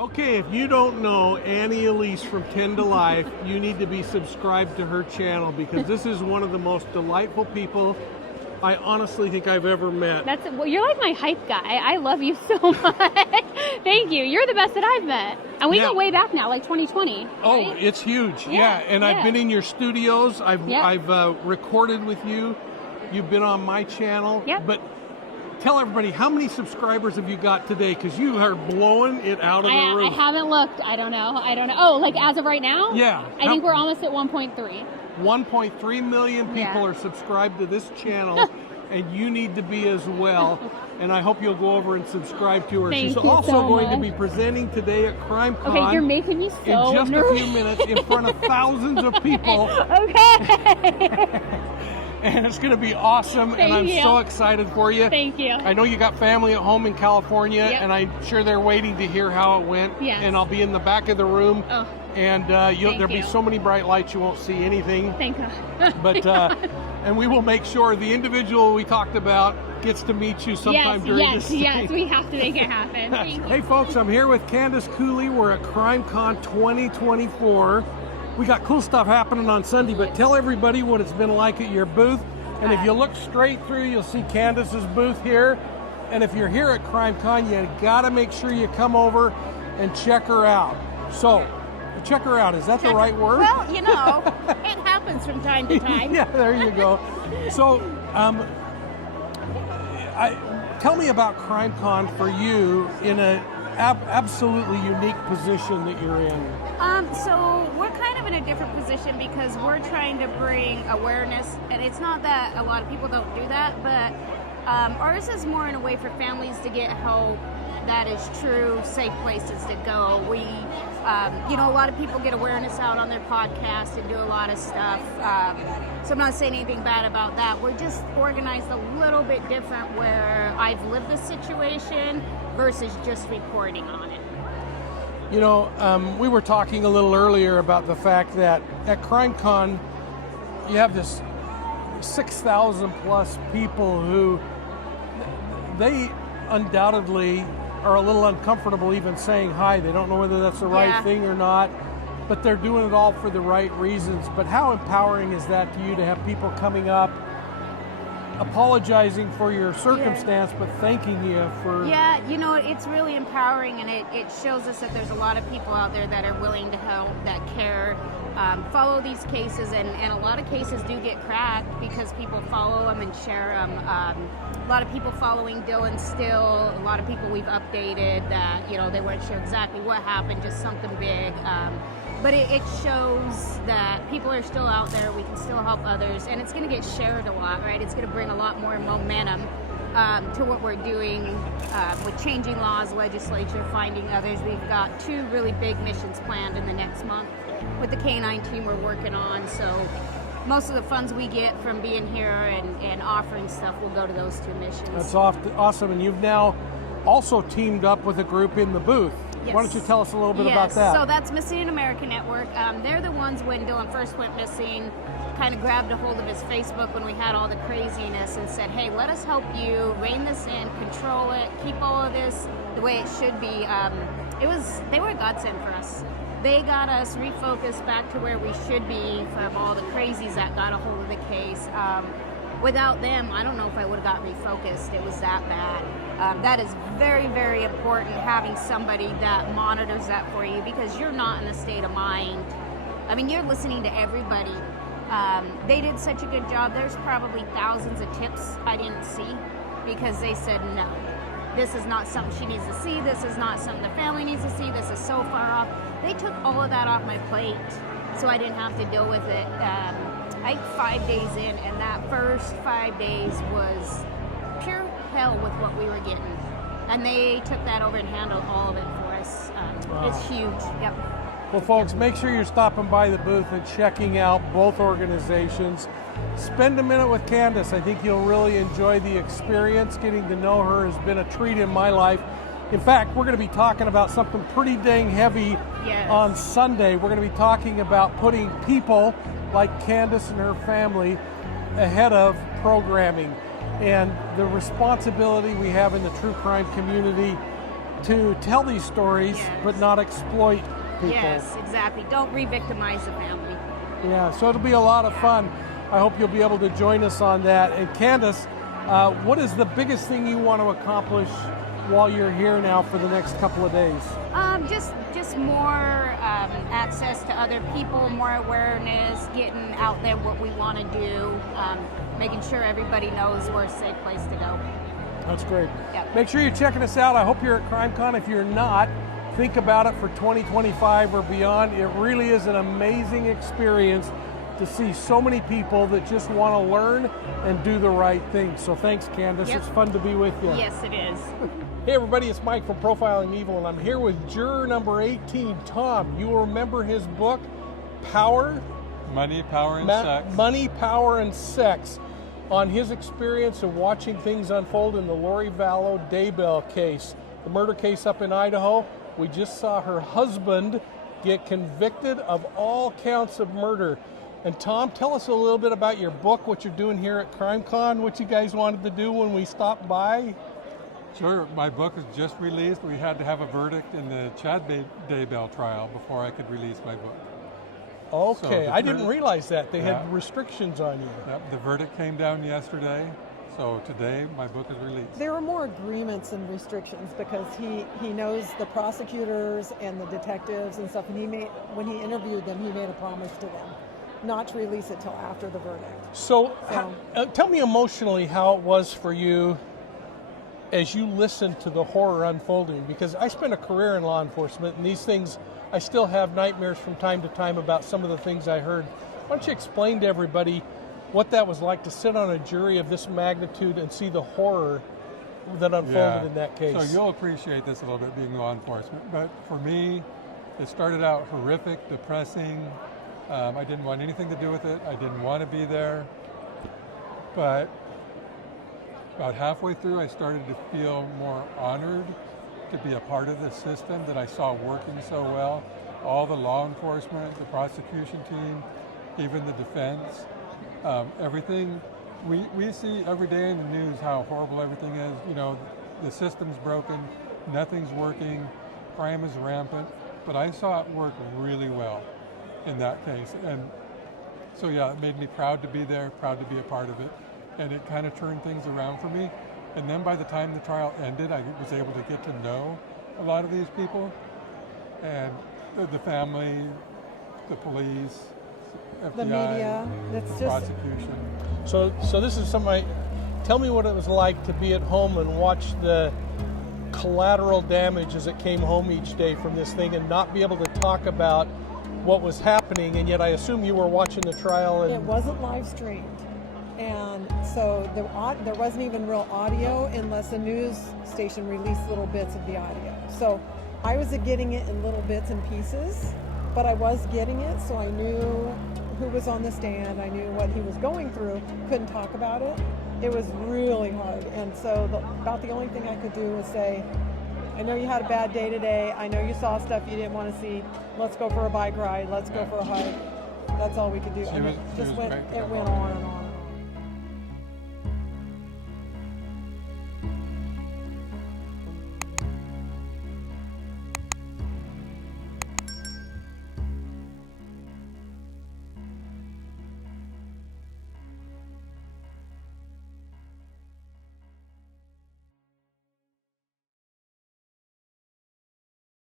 Okay, if you don't know Annie Elise from 10 to Life, you need to be subscribed to her channel because this is one of the most delightful people I honestly think I've ever met. You're like my hype guy. I love you so much. Thank you. You're the best that I've met. And we go way back now, like 2020. Oh, right? it's huge. Yeah. And I've been in your studios. I've recorded with you. You've been on my channel. Yep. But tell everybody, how many subscribers have you got today? Because you are blowing it out of the roof. I haven't looked. I don't know. Oh, like as of right now? Yeah. I think we're almost at 1.3. 1.3 million people are subscribed to this channel, and you need to be as well. And I hope you'll go over and subscribe to her. Thank She's you also so going to much. be presenting today at CrimeCon. Okay, you're making me so in just nervous. a few minutes in front of thousands of people. Okay. And it's going to be awesome, and I'm so excited for you. Thank you. I know you got family at home in California, and I'm sure they're waiting to hear how it went. Yes. And I'll be in the back of the room, and there'll be you. so many bright lights you won't see anything. Thank God. But and we will make sure the individual we talked about gets to meet you sometime during this day. Yes, we have to make it happen. Thank you. Hey folks, I'm here with Candace Cooley. We're at CrimeCon 2024. We got cool stuff happening on Sunday, but tell everybody what it's been like at your booth. And if you look straight through, you'll see Candace's booth here. And if you're here at CrimeCon, you gotta make sure you come over and check her out. So, check her out. Is that the right word? Well, you know, it happens from time to time. Yeah, there you go. So, tell me about CrimeCon for you in an absolutely unique position that you're in. So we're kind of in a different position because we're trying to bring awareness, and it's not that a lot of people don't do that, but ours is more in a way for families to get help that is true, safe places to go. We, a lot of people get awareness out on their podcast and do a lot of stuff. So I'm not saying anything bad about that. We're just organized a little bit different where I've lived the situation versus just reporting on it. You know, we were talking a little earlier about the fact that at CrimeCon, you have this 6,000 plus people who they undoubtedly are a little uncomfortable even saying hi. They don't know whether that's the right thing or not, but they're doing it all for the right reasons. But how empowering is that to you to have people coming up, apologizing for your circumstance, but thanking you for... Yeah, you know, it's really empowering, and it shows us that there's a lot of people out there that are willing to help, that care, follow these cases, and a lot of cases do get cracked because people follow them and share them. A lot of people following Dylan still, a lot of people we've updated that, they weren't sure exactly what happened, just something big. But it shows that people are still out there, we can still help others, and it's going to get shared a lot, right? It's going to bring a lot more momentum to what we're doing with changing laws, legislature, finding others. We've got 2 really big missions planned in the next month with the K-9 team we're working on, so most of the funds we get from being here and offering stuff will go to those 2 missions. That's awesome, and you've now also teamed up with a group in the booth. Yes. Why don't you tell us a little bit about that? So that's Missing in America Network. They're the ones when Dylan first went missing, kind of grabbed a hold of his Facebook when we had all the craziness and said, hey, let us help you rein this in, control it, keep all of this the way it should be. They were a godsend for us. They got us refocused back to where we should be from all the crazies that got a hold of the case. Without them, I don't know if I would have got refocused. It was that bad. That is very, very important, having somebody that monitors that for you, because you're not in a state of mind. I mean, you're listening to everybody. They did such a good job. There's probably thousands of tips I didn't see because they said, no, this is not something she needs to see. This is not something the family needs to see. This is so far off. They took all of that off my plate so I didn't have to deal with it. I 5 days in, and that first 5 days was pure hell with what we were getting. And they took that over and handled all of it for us. Wow. It's huge. Yep. Well, folks, make sure you're stopping by the booth and checking out both organizations. Spend a minute with Candace. I think you'll really enjoy the experience. Getting to know her has been a treat in my life. In fact, we're going to be talking about something pretty dang heavy on Sunday. We're going to be talking about putting people like Candace and her family ahead of programming and the responsibility we have in the true crime community to tell these stories, Yes. but not exploit people. Yes, exactly. Don't re-victimize the family. Yeah, so it'll be a lot of fun. I hope you'll be able to join us on that. And Candace, what is the biggest thing you want to accomplish while you're here now for the next couple of days? Just more access to other people, more awareness, getting out there what we want to do, making sure everybody knows we're a safe place to go. That's great. Yep. Make sure you're checking us out. I hope you're at CrimeCon. If you're not, think about it for 2025 or beyond. It really is an amazing experience to see so many people that just want to learn and do the right thing. So thanks, Candace. Yep. It's fun to be with you. Yes, it is. Hey everybody, it's Mike from Profiling Evil, and I'm here with juror number 18, Tom. You will remember his book, Power? Money, Power, and Sex. Money, Power, and Sex, on his experience of watching things unfold in the Lori Vallow Daybell case, the murder case up in Idaho. We just saw her husband get convicted of all counts of murder. And Tom, tell us a little bit about your book, what you're doing here at CrimeCon, what you guys wanted to do when we stopped by. Sure, my book is just released. We had to have a verdict in the Chad Daybell trial before I could release my book. Okay, So I didn't realize that. They Yeah. had restrictions on you. Yep, the verdict came down yesterday, so today my book is released. There are more agreements and restrictions because he knows the prosecutors and the detectives and stuff, and when he interviewed them, he made a promise to them not to release it till after the verdict. So tell me emotionally how it was for you as you listened to the horror unfolding, because I spent a career in law enforcement, and these things, I still have nightmares from time to time about some of the things I heard. Why don't you explain to everybody what that was like to sit on a jury of this magnitude and see the horror that unfolded in that case? So you'll appreciate this a little bit being law enforcement, but for me, it started out horrific, depressing. I didn't want anything to do with it. I didn't want to be there. But about halfway through, I started to feel more honored to be a part of this system that I saw working so well. All the law enforcement, the prosecution team, even the defense, everything. We see every day in the news how horrible everything is. You know, the system's broken, nothing's working, crime is rampant, but I saw it work really well in that case. And so yeah, it made me proud to be there, proud to be a part of it. And it kind of turned things around for me. And then by the time the trial ended, I was able to get to know a lot of these people, and the family, the police, FBI, The media, it's just prosecution. So this is something. Tell me what it was like to be at home and watch the collateral damage as it came home each day from this thing, and not be able to talk about what was happening. And yet, I assume you were watching the trial. And it wasn't live streamed. And so there wasn't even real audio unless a news station released little bits of the audio. So I was getting it in little bits and pieces, but I was getting it, so I knew who was on the stand. I knew what he was going through. Couldn't talk about it. It was really hard. And so about the only thing I could do was say, I know you had a bad day today. I know you saw stuff you didn't want to see. Let's go for a bike ride. Let's go for a hike. That's all we could do. It And went it went on. on and on.